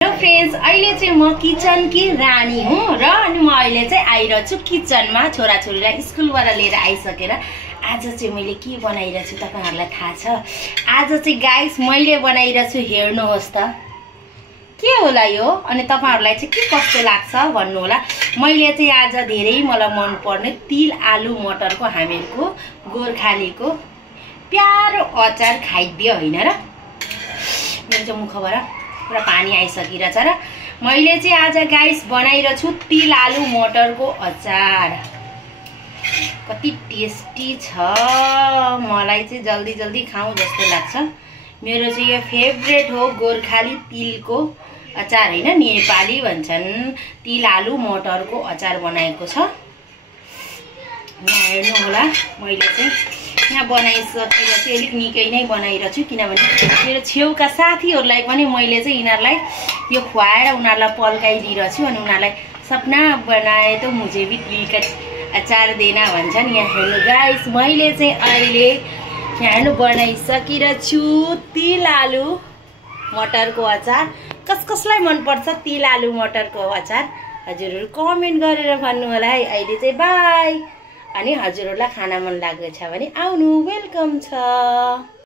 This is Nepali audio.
हेलो फ्रेन्ड्स, अहिले चाहिँ म किचनकी रानी हुँ र अनि म अहिले चाहिँ आइरहेछु किचनमा छोराछोरीलाई स्कुलबाट लिएर आइसकेर। आज चाहिँ मैले के बनाइरहेछु तपाईहरुलाई थाहा छ? आज चाहिँ गाइस मैले बनाइरहेछु, हेर्नुहोस् त के होला यो, अनि तपाईहरुलाई चाहिँ के कस्तो लाग्छ भन्नु होला। मैले चाहिँ आज धेरै मलाई मन पर्ने तिल आलु मटरको हामीहरूको गोर्खालीको प्यारो अचार खाइदियो हैन र। मेरो चाहिँ मुखबाट पुरा पानी आइसकिरहेछ र मैले चाहिँ आज गाइस बनाइरहेछु तिल आलु मटरको अचार। कति टेस्टी छ, मलाई चाहिँ जल्दी जल्दी खाऊँ जस्तो लाग्छ। मेरो चाहिँ यो फेभरेट हो गोर्खाली तिलको अचार हैन, नेपाली भन्छन् तिल आलु मटरको अचार बनाएको छ। यहाँ हेर्नु होला, मैले चाहिँ यहाँ बनाइसकेर चाहिँ अलिक निकै नै बनाइरहेको छु, किनभने मेरो छेउका साथीहरूलाई पनि मैले चाहिँ यिनीहरूलाई यो खुवाएर उनीहरूलाई पल्काइदिरहेको छु। अनि उनीहरूलाई सपना बनाए त मुझे भी तिल का अचार देना भन्छन्। यहाँ हेर्नु गाइस, मैले चाहिँ अहिले यहाँ हेर्नु बनाइसकेर छु तिल आलु मटरको अचार। कसलाई मन पर्छ तिल आलु मटरको अचार हजुरहरु कमेन्ट गरेर भन्नु होला है। अहिले चाहिँ बाइ। अनि हजुरहरुलाई खाना मन लाग्छ भने आउनु, वेलकम छ।